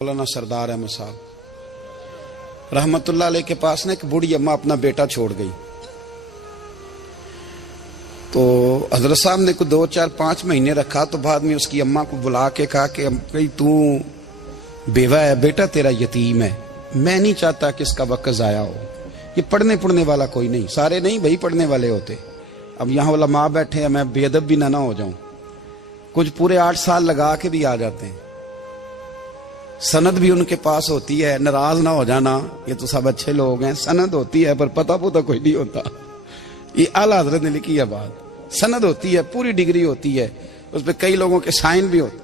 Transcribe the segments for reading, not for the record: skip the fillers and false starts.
مولانا سردار احمد صاحب رحمتullah علیہ کے پاس نا ایک بوڑھی اماں اپنا بیٹا چھوڑ گئی. تو حضرت صاحب نے کوئی 2 4 5 مہینے رکھا. تو بعد میں اس کی اماں کو بلا کے کہا کہ تو بیوہ ہے، بیٹا تیرا یتیم ہے، میں نہیں چاہتا کہ اس کا وقت ضائع ہو. یہ پڑھنے والا کوئی نہیں، سارے نہیں بھائی پڑھنے والے ہوتے. اب یہاں علماء بیٹھے ہیں، میں بے ادب بھی نہ ہو جاؤں. کچھ پورے 8 سال لگا کے بھی آ جاتے ہیں، سند بھی ان کے پاس ہوتی ہے. ناراض نہ ہو جانا، یہ تو سب اچھے لوگ ہیں. سند ہوتی ہے پر پتہ کوئی نہیں ہوتا. یہ اعلیٰ حضرت نے لکھی ہے بات. سند ہوتی ہے، پوری ڈگری ہوتی ہے، اس پہ کئی لوگوں کے سائن بھی ہوتے.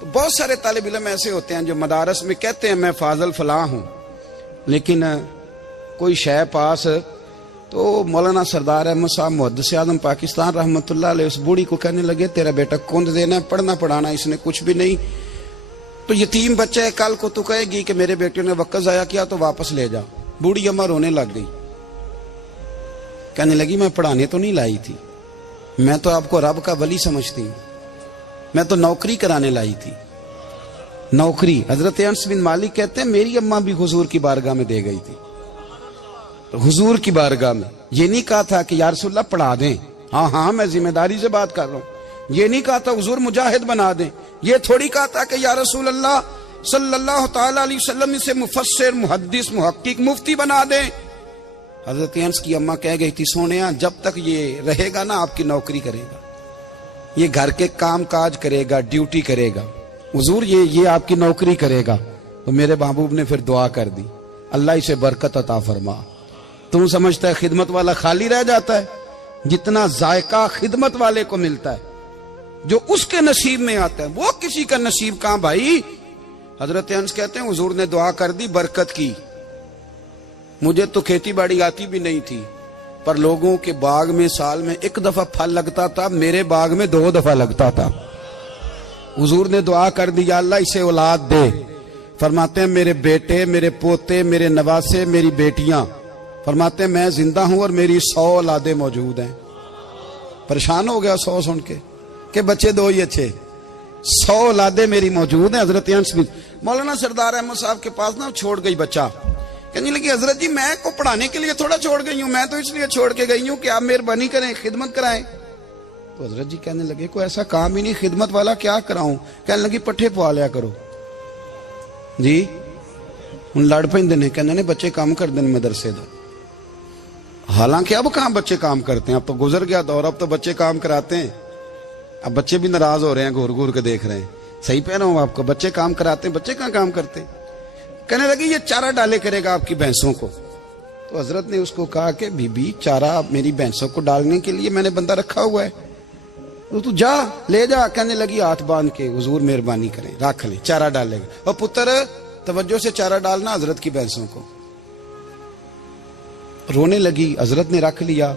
تو بہت سارے طالب علم ایسے ہوتے ہیں جو مدارس میں کہتے ہیں میں فاضل فلاں ہوں، لیکن کوئی شے پاس. تو مولانا سردار احمد صاحب محدث اعظم پاکستان رحمتullah علیہ اس بوڑھی کو کہنے لگے تیرا بیٹا کون دینا ہے، پڑھنا پڑھانا اس نے کچھ بھی نہیں. تو یتیم بچہ ہے، کل کو تو کہے گی کہ میرے بیٹے نے وقت ضائع کیا تو واپس لے جا. بوڑھی اماں رونے لگ گئی، کہنے لگی میں پڑھانے تو نہیں لائی تھی، میں تو آپ کو رب کا ولی سمجھتی ہوں، میں تو نوکری کرانے لائی تھی. نوکری. حضرت انس بن مالک کہتے ہیں میری اماں بھی حضور کی بارگاہ میں دے گئی تھی. حضور کی بارگاہ میں یہ نہیں کہا تھا کہ یا رسول اللہ پڑھا دیں، ہاں میں ذمہ داری سے بات کر رہا ہوں. یہ نہیں کہا تھا حضور مجاہد بنا دیں. یہ تھوڑی کہا تھا کہ یا رسول اللہ صلی اللہ تعالی علیہ وسلم سے مفسر محدث محقق مفتی بنا دیں. حضرت انس کی اماں کہہ گئی تھی سونیا جب تک یہ رہے گا نا آپ کی نوکری کرے گا، یہ گھر کے کام کاج کرے گا، ڈیوٹی کرے گا. حضور یہ آپ کی نوکری کرے گا. تو میرے محبوب نے پھر دعا کر دی اللہ اسے برکت عطا فرما. تم سمجھتا ہے خدمت والا خالی رہ جاتا ہے؟ جتنا ذائقہ خدمت والے کو ملتا ہے، جو اس کے نصیب میں آتا ہے، وہ کسی کا نصیب کہاں بھائی. حضرت انس کہتے ہیں حضور نے دعا کر دی برکت کی. مجھے تو کھیتی باڑی آتی بھی نہیں تھی، پر لوگوں کے باغ میں سال میں 1 دفعہ پھل لگتا تھا، میرے باغ میں 2 دفعہ لگتا تھا. حضور نے دعا کر دی یا اللہ اسے اولاد دے. فرماتے ہیں میرے بیٹے، میرے پوتے، میرے نواسے، میری بیٹیاں. فرماتے ہیں میں زندہ ہوں اور میری 100 اولادیں موجود ہیں. پریشان ہو گیا 100 سن کے کہ بچے 2 ہی اچھے. 100 اولادیں میری موجود ہیں. حضرت انس بن مولانا سردار احمد صاحب کے پاس نا چھوڑ گئی بچہ. کہنے لگی حضرت جی میں کو پڑھانے کے لیے تھوڑا چھوڑ گئی ہوں، میں تو اس لیے چھوڑ کے گئی ہوں کہ آپ مہربانی کریں خدمت کرائیں. تو حضرت جی کہنے لگے کوئی ایسا کام ہی نہیں، خدمت والا کیا کراؤں. کہنے لگی پٹھے پوا لیا کرو. جی ہن لڑ پیندے نے، کہنے نے بچے کام کر دیں مدرسے دا. حالانکہ اب کہاں بچے کام کرتے ہیں، اب تو گزر گیا دور، اب تو بچے کام کراتے ہیں. اب بچے بھی ناراض ہو رہے ہیں، گھور گھور کے دیکھ رہے ہیں. صحیح پہ رہا ہوں آپ کو، بچے کام کراتے ہیں، بچے کہاں کام کرتے. کہنے لگی یہ چارہ ڈالے کرے گا آپ کی بھینسوں کو. تو حضرت نے اس کو کہا کہ بی بی چارہ میری بھینسوں کو ڈالنے کے لیے میں نے بندہ رکھا ہوا ہے، تو جا لے جا. کہنے لگی ہاتھ باندھ کے حضور مہربانی کریں رکھ لیں چارہ ڈالے گا. اور پتر توجہ سے چارہ ڈالنا حضرت کی بھینسوں کو. رونے لگی. حضرت نے رکھ لیا،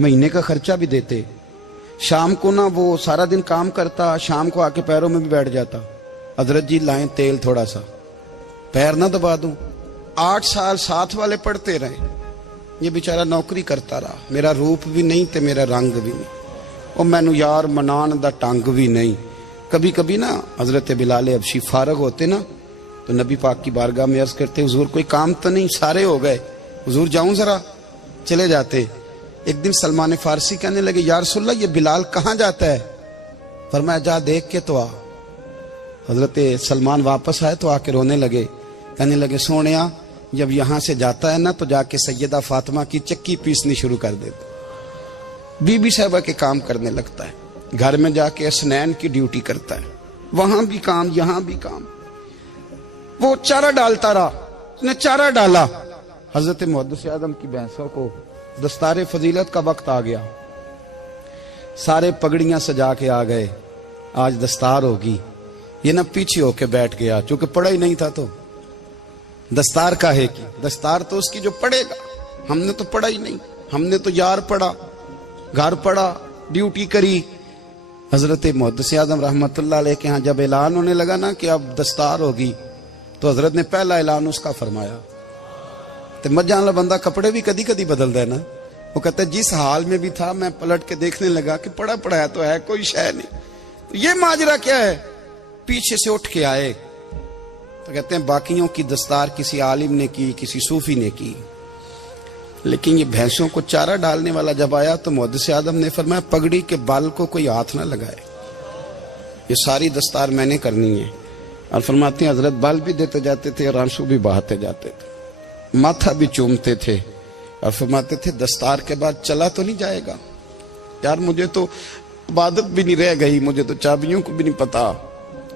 مہینے کا خرچہ بھی دیتے. شام کو نا وہ سارا دن کام کرتا، شام کو آ کے پیروں میں بھی بیٹھ جاتا. حضرت جی لائیں تیل تھوڑا سا، پیر نہ دبا دوں. 8 سال ساتھ والے پڑھتے رہے، یہ بیچارہ نوکری کرتا رہا. میرا روپ بھی نہیں تے میرا رنگ بھی نہیں، اور مینو یار منان دا ٹنگ بھی نہیں. کبھی کبھی نا حضرت بلال حبشی فارغ ہوتے نا تو نبی پاک کی بارگاہ میں عرض کرتے حضور کوئی کام تو نہیں، سارے ہو گئے، حضور جاؤں ذرا. چلے جاتے. ایک دن سلمان فارسی کہنے لگے یا رسول اللہ یہ بلال کہاں جاتا ہے. فرمایا جا دیکھ کے تو آ. حضرت سلمان واپس آئے تو آ کے رونے لگے. کہنے لگے سونیا جب یہاں سے جاتا ہے نا تو جا کے سیدہ فاطمہ کی چکی پیسنی شروع کر دیتا، بی بی صاحبہ کے کام کرنے لگتا ہے. گھر میں جا کے اسنین کی ڈیوٹی کرتا ہے، وہاں بھی کام یہاں بھی کام. وہ چارہ ڈالتا رہا، اس نے چارہ ڈالا. حضرت محدث اعظم کی بھینسوں کو دستار فضیلت کا وقت آ گیا. سارے پگڑیاں سجا کے آ گئے، آج دستار ہوگی. یہ نہ پیچھے ہو کے بیٹھ گیا، چونکہ پڑھا ہی نہیں تھا تو دستار کا ہے کہ دستار تو اس کی جو پڑھے گا. ہم نے تو پڑھا ہی نہیں، ہم نے تو یار پڑھا، گھر پڑھا، ڈیوٹی کری. حضرت محدث اعظم رحمتullah علیہ کے ہاں جب اعلان ہونے لگا نا کہ اب دستار ہوگی تو حضرت نے پہلا اعلان اس کا فرمایا. تو مت جان لا بندہ کپڑے بھی کدی کدی بدل دے نا. وہ کہتا ہے جس حال میں بھی تھا میں پلٹ کے دیکھنے لگا کہ پڑھا پڑھایا تو ہے، کوئی شے نہیں. تو یہ ماجرا کیا ہے. پیچھے سے اٹھ کے آئے تو کہتے ہیں باقیوں کی دستار کسی عالم نے کی, کسی صوفی نے کی, لیکن یہ بھینسوں کو چارہ ڈالنے والا جب آیا تو محدث اعظم نے فرمایا پگڑی کے بال کو کوئی ہاتھ نہ لگائے, یہ ساری دستار میں نے کرنی ہے. اور فرماتے ہیں حضرت بال بھی دیتے جاتے تھے اور آنسو بھی بہاتے جاتے تھے, ماتھا بھی چومتے تھے اور فرماتے تھے دستار کے بعد چلا تو نہیں جائے گا یار, مجھے تو عبادت بھی نہیں رہ گئی, مجھے تو چابیوں کو بھی نہیں پتا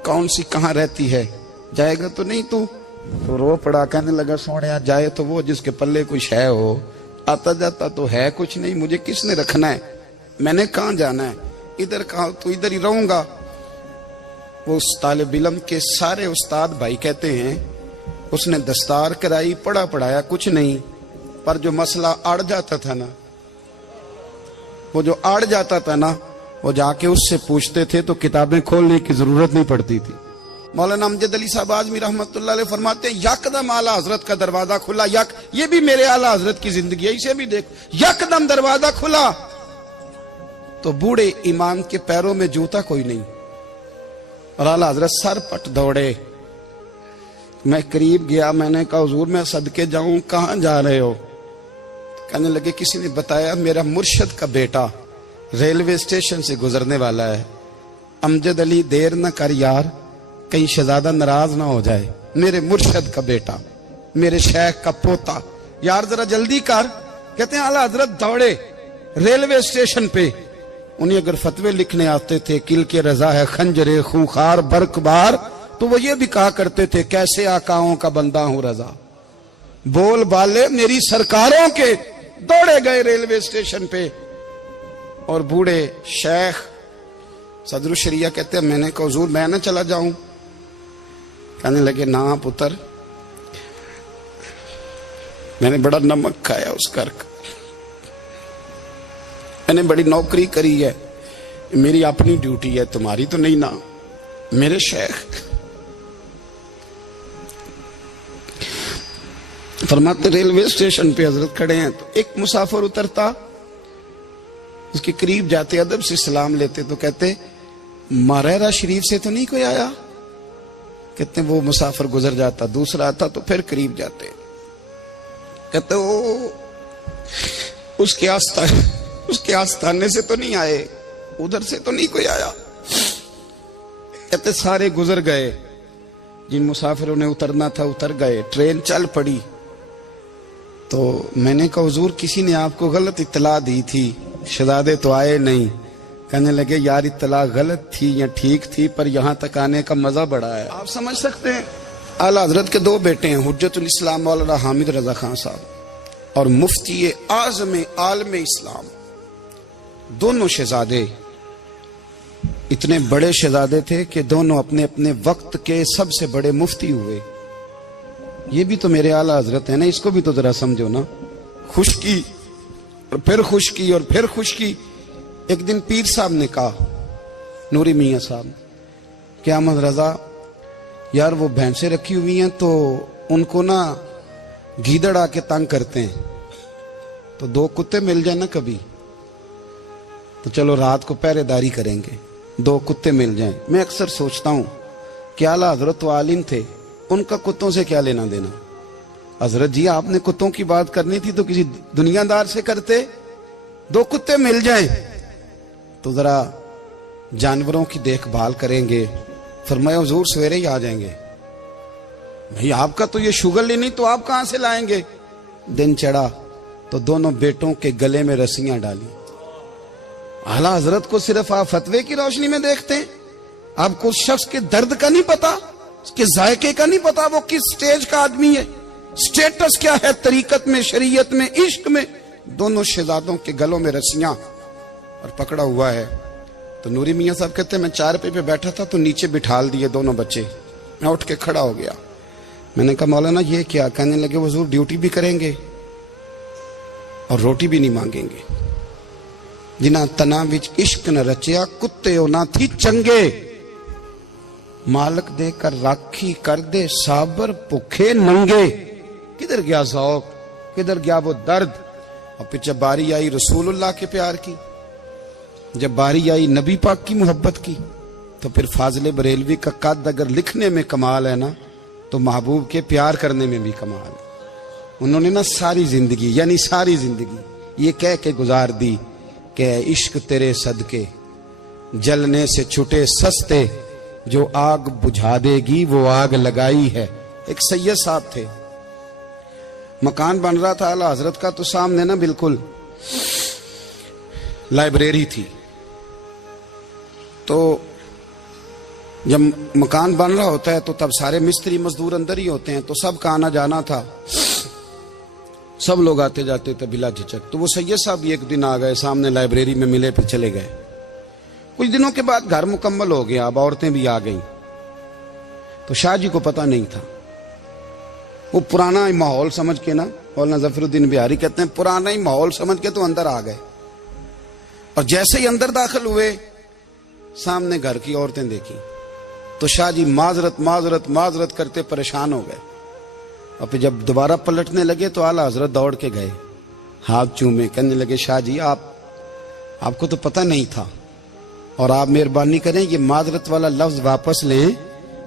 کون سی کہاں رہتی ہے, جائے گا تو نہیں تو رو پڑا. کہنے لگا سونے جائے تو وہ جس کے پلے کوئی شے ہو, آتا جاتا تو ہے کچھ نہیں, مجھے کس نے رکھنا ہے, میں نے کہاں جانا ہے, ادھر کہاں تو ادھر ہی رہوں گا. وہ اس طالب علم کے سارے استاد بھائی کہتے ہیں اس نے دستار کرائی, پڑھا پڑھایا کچھ نہیں, پر جو مسئلہ اڑ جاتا تھا نا, وہ جو اڑ جاتا تھا نا, وہ جا کے اس سے پوچھتے تھے تو کتابیں کھولنے کی ضرورت نہیں پڑتی تھی. مولانا امجد علی صاحب اعظمی رحمت اللہ علیہ فرماتے ہیں یکدم اعلیٰ حضرت کا دروازہ کھلا, یہ بھی میرے اعلیٰ حضرت کی زندگی ہے, اسے بھی دیکھ, یکدم دروازہ کھلا تو بوڑھے امام کے پیروں میں جوتا کوئی نہیں, اور اعلیٰ حضرت سر پٹ دوڑے. میں قریب گیا, میں نے کہا حضور میں صدقے جاؤں, کہاں جا رہے ہو؟ کہنے لگے کسی نے بتایا میرا مرشد کا بیٹا ریلوے اسٹیشن سے گزرنے والا ہے, امجد علی دیر نہ کر یار, کہیں شہزادہ ناراض نہ ہو جائے, میرے مرشد کا بیٹا, میرے شیخ کا پوتا, یار ذرا جلدی کر. کہتے ہیں اعلیٰ حضرت دوڑے ریلوے اسٹیشن پہ. انہیں اگر فتوے لکھنے آتے تھے کل کے رضا ہے خنجر خونخوار برق بار, تو وہ یہ بھی کہا کرتے تھے کیسے آقاؤں کا بندہ ہوں رضا, بول بالے میری سرکاروں کے. دوڑے گئے ریلوے اسٹیشن پہ, اور بوڑھے شیخ صدر الشریعہ کہتے ہیں میں نے کہا حضور میں نہ چلا جاؤں؟ کہنے لگے نا پتر, میں نے بڑا نمک کھایا اس گھر کا, میں نے بڑی نوکری کری ہے, میری اپنی ڈیوٹی ہے, تمہاری تو نہیں نا. میرے شیخ فرماتے ریلوے اسٹیشن پہ حضرت کھڑے ہیں, تو ایک مسافر اترتا, اس کے قریب جاتے, ادب سے سلام لیتے, تو کہتے ماریرا شریف سے تو نہیں کوئی آیا؟ کہتے وہ مسافر گزر جاتا, دوسرا آتا تو پھر قریب جاتے, کہتے وہ اس کے آستانے سے تو نہیں آئے, ادھر سے تو نہیں کوئی آیا. کہتے سارے گزر گئے, جن مسافروں نے اترنا تھا اتر گئے, ٹرین چل پڑی. تو میں نے کہا حضور کسی نے آپ کو غلط اطلاع دی تھی, شہزادے تو آئے نہیں. کہنے لگے یار اطلاع غلط تھی یا ٹھیک تھی, پر یہاں تک آنے کا مزہ بڑا ہے. آپ سمجھ سکتے ہیں اعلیٰ حضرت کے دو بیٹے ہیں, حجت الاسلام مولانا حامد رضا خان صاحب اور مفتی اعظم عالم اسلام. دونوں شہزادے اتنے بڑے شہزادے تھے کہ دونوں اپنے اپنے وقت کے سب سے بڑے مفتی ہوئے. یہ بھی تو میرے اعلیٰ حضرت ہے نا, اس کو بھی تو ذرا سمجھو نا. خشکی اور پھر خشکی اور پھر خشکی. ایک دن پیر صاحب نے کہا, نوری میاں صاحب, کہ احمد رضا یار وہ بھینسیں رکھی ہوئی ہیں تو ان کو نا گیدڑ آ کے تنگ کرتے ہیں, تو دو کتے مل جائیں نا کبھی, تو چلو رات کو پہرے داری کریں گے, دو کتے مل جائیں. میں اکثر سوچتا ہوں کہ اعلیٰ حضرت و عالم تھے, ان کا کتوں سے کیا لینا دینا؟ حضرت جی آپ نے کتوں کی بات کرنی تھی تو کسی دنیا دار سے کرتے, دو کتے مل جائیں تو ذرا جانوروں کی دیکھ بھال کریں گے. فرمایا حضور سویرے ہی آ جائیں گے. بھئی آپ کا تو یہ شوگر ہی نہیں, تو آپ کہاں سے لائیں گے؟ دن چڑھا تو دونوں بیٹوں کے گلے میں رسیاں ڈالی. اعلیٰ حضرت کو صرف آپ فتوے کی روشنی میں دیکھتے ہیں, آپ کو اس شخص کے درد کا نہیں پتا, اس کے ذائقے کا نہیں پتا, وہ کس سٹیج کا آدمی ہے, سٹیٹس کیا ہے طریقت میں, شریعت میں, عشق میں. دونوں شہزادوں کے گلوں میں رسیاں اور پکڑا ہوا ہے. تو نوری میاں صاحب کہتے ہیں میں چارپے پہ بیٹھا تھا تو نیچے بٹھال دیے دونوں بچے. میں اٹھ کے کھڑا ہو گیا, میں نے کہا مولانا یہ کیا؟ کہنے لگے حضور ڈیوٹی بھی کریں گے اور روٹی بھی نہیں مانگیں گے. جنہ تنا وچ عشق نہ رچیا کتے نہ تھی چنگے, مالک دے کر راکھی کر دے صابر بھوکے ننگے. کدھر گیا ذوق, کدھر گیا وہ درد؟ اور پھر جب باری آئی رسول اللہ کے پیار کی, جب باری آئی نبی پاک کی محبت کی, تو پھر فاضل بریلوی کا قد اگر لکھنے میں کمال ہے نا, تو محبوب کے پیار کرنے میں بھی کمال ہے۔ انہوں نے نا ساری زندگی یعنی ساری زندگی یہ کہہ کے گزار دی کہ عشق تیرے صدقے جلنے سے چھٹے سستے، جو آگ بجھا دے گی وہ آگ لگائی ہے۔ ایک سید صاحب تھے، مکان بن رہا تھا اعلیٰ حضرت کا، تو سامنے نا بالکل لائبریری تھی۔ تو جب مکان بن رہا ہوتا ہے تو تب سارے مستری مزدور اندر ہی ہوتے ہیں، تو سب کا آنا جانا تھا، سب لوگ آتے جاتے تھے بلا جھجک۔ تو وہ سید صاحب بھی ایک دن آ گئے، سامنے لائبریری میں ملے، پھر چلے گئے۔ کچھ دنوں کے بعد گھر مکمل ہو گیا، اب عورتیں بھی آ گئیں۔ تو شاہ جی کو پتہ نہیں تھا، وہ پرانا ہی ماحول سمجھ کے نا، مولانا ظفر الدین بہاری کہتے ہیں پرانا ہی ماحول سمجھ کے تو اندر آ گئے، اور جیسے ہی اندر داخل ہوئے سامنے گھر کی عورتیں دیکھی تو شاہ جی معذرت معذرت معذرت کرتے پریشان ہو گئے، اور پھر جب دوبارہ پلٹنے لگے تو اعلیٰ حضرت دوڑ کے گئے، ہاتھ چومے، کہنے لگے شاہ جی آپ کو تو پتہ نہیں تھا، اور آپ مہربانی کریں یہ معذرت والا لفظ واپس لیں،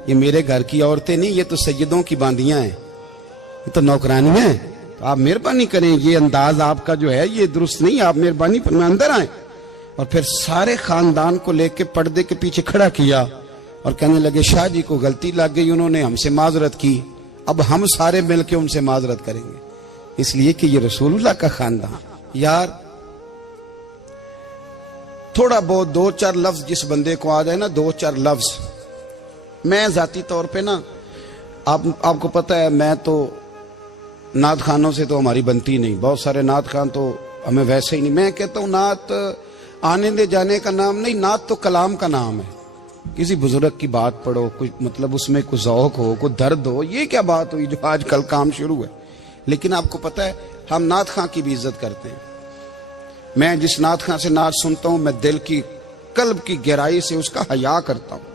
یہ میرے گھر کی عورتیں نہیں، یہ تو سیدوں کی باندیاں ہیں، یہ تو نوکرانی ہیں، تو آپ مہربانی کریں، یہ انداز آپ کا جو ہے یہ درست نہیں، آپ مہربانی فرمائیں اندر آئیں۔ اور پھر سارے خاندان کو لے کے پردے کے پیچھے کھڑا کیا اور کہنے لگے شاہ جی کو غلطی لگ گئی، انہوں نے ہم سے معذرت کی، اب ہم سارے مل کے ان سے معذرت کریں گے، اس لیے کہ یہ رسول اللہ کا خاندان۔ یار تھوڑا بہت دو چار لفظ جس بندے کو آ جائے نا، دو چار لفظ، میں ذاتی طور پہ نا آپ کو پتہ ہے میں تو نعت خانوں سے تو ہماری بنتی نہیں، بہت سارے نعت خان تو ہمیں ویسے ہی نہیں، میں کہتا ہوں نعت آنے دے جانے کا نام نہیں، نعت تو کلام کا نام ہے۔ کسی بزرگ کی بات پڑھو، کچھ مطلب اس میں کوئی ذوق ہو، کوئی درد ہو، یہ کیا بات ہوئی جو آج کل کام شروع ہے۔ لیکن آپ کو پتہ ہے ہم نعت خان کی بھی عزت کرتے ہیں، میں جس نعت خان سے نعت سنتا ہوں میں دل کی قلب کی گہرائی سے اس کا حیا کرتا ہوں،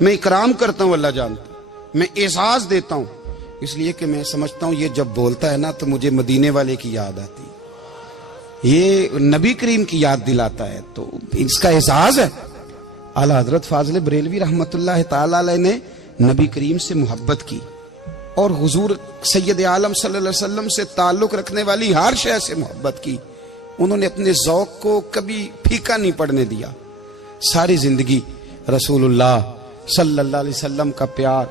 میں اکرام کرتا ہوں، اللہ جانتا ہوں، میں اعزاز دیتا ہوں، اس لیے کہ میں سمجھتا ہوں یہ جب بولتا ہے نا تو مجھے مدینے والے کی یاد آتی ہے، یہ نبی کریم کی یاد دلاتا ہے، تو اس کا اعزاز ہے۔ اعلیٰ حضرت فاضل بریلوی رحمۃ اللہ تعالی علیہ نے نبی کریم سے محبت کی اور حضور سید عالم صلی اللہ علیہ وسلم سے تعلق رکھنے والی ہر شے سے محبت کی، انہوں نے اپنے ذوق کو کبھی پھیکا نہیں پڑنے دیا، ساری زندگی رسول اللہ صلی اللہ علیہ وسلم کا پیار۔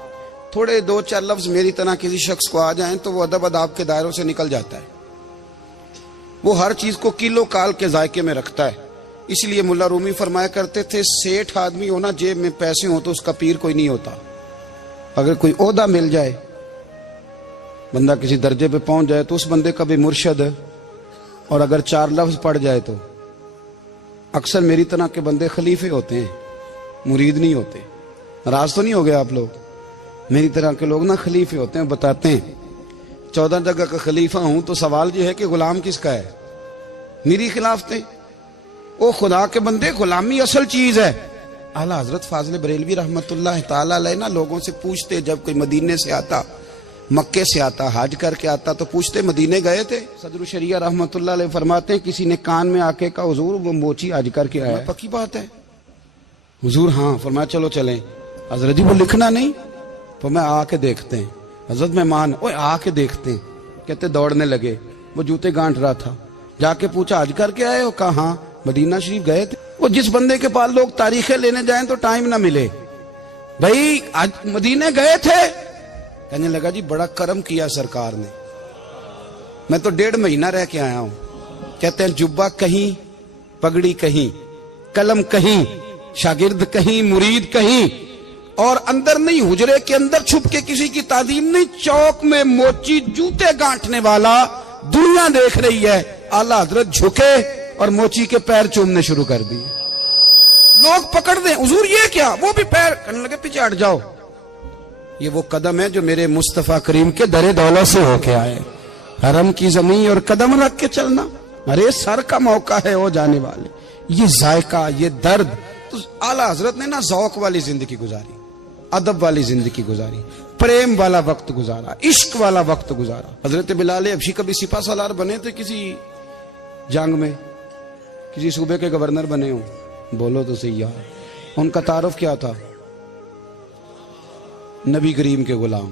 تھوڑے دو چار لفظ میری طرح کسی شخص کو آ جائیں تو وہ ادب اداب کے دائروں سے نکل جاتا ہے، وہ ہر چیز کو کلو کال کے ذائقے میں رکھتا ہے، اس لیے ملا رومی فرمایا کرتے تھے سیٹھ آدمی ہونا جیب میں پیسے ہوں تو اس کا پیر کوئی نہیں ہوتا۔ اگر کوئی عہدہ مل جائے، بندہ کسی درجے پہ پہنچ جائے تو اس بندے کا بھی مرشد ہے، اور اگر چار لفظ پڑھ جائے تو اکثر میری طرح کے بندے خلیفے ہوتے ہیں، مرید نہیں ہوتے۔ ناراض تو نہیں ہو گئے آپ لوگ؟ میری طرح کے لوگ نا خلیفے ہوتے ہیں، بتاتے ہیں 14 جگہ کا خلیفہ ہوں تو سوال یہ ہے کہ غلام کس کا ہے؟ میری خلافتیں؟ او خدا کے بندے، غلامی اصل چیز ہے۔ اعلیٰ حضرت فاضل بریلوی رحمۃ اللہ تعالی علیہ نا لوگوں سے پوچھتے، جب کوئی مدینے سے آتا، مکے سے آتا، حج کر کے آتا تو پوچھتے مدینے گئے تھے؟ صدر الشریعہ رحمۃ اللہ علیہ فرماتے ہیں کسی نے کان میں آ کے کہا حضور وہ موچی حج کر کے آیا، پکی بات ہے حضور؟ ہاں۔ فرمایا چلو چلیں۔ حضرت جی وہ لکھنا نہیں؟ تو میں آ کے دیکھتے ہیں۔ حضرت مہمان اوے آ کے دیکھتے ہیں، کہتے دوڑنے لگے، وہ جوتے گانٹ رہا تھا، جا کے پوچھا حج کر کے آئے ہو؟ کہا ہاں۔ مدینہ شریف گئے تھے؟ وہ جس بندے کے پاس لوگ تاریخیں لینے جائیں تو ٹائم نہ ملے، بھائی آج مدینے گئے تھے؟ کہنے لگا جی بڑا کرم کیا سرکار نے، میں تو 1.5 مہینہ رہ کے آیا ہوں۔ کہتے ہیں جبہ کہیں، پگڑی کہیں، قلم کہیں، شاگرد کہیں، مرید کہیں، اور اندر نہیں، حجرے کے اندر چھپ کے کسی کی تعظیم نہیں، چوک میں موچی جوتے گانٹنے والا دنیا دیکھ رہی ہے، اعلیٰ حضرت جھکے اور موچی کے پیر چومنے شروع کر دیے، لوگ پکڑ دیں حضور یہ کیا؟ وہ بھی پیر، کہنے لگے پیچھے ہٹ جاؤ، یہ وہ قدم ہے جو میرے مصطفیٰ کریم کے در دولت سے ہو کے آئے، حرم کی زمین اور قدم رکھ کے چلنا، ارے سر کا موقع ہے ہو جانے والے، یہ ذائقہ، یہ درد۔ تو اعلیٰ حضرت نے نا ذوق والی زندگی گزاری، ادب والی زندگی گزاری، پریم والا وقت گزارا، عشق والا وقت گزارا۔ حضرت بلال حبشی کبھی سپاہ سالار بنے تھے کسی جنگ میں، کسی صوبے کے گورنر بنے ہوں؟ بولو تو صحیح یار۔ ان کا تعارف کیا تھا؟ نبی کریم کے غلام،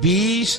20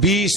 20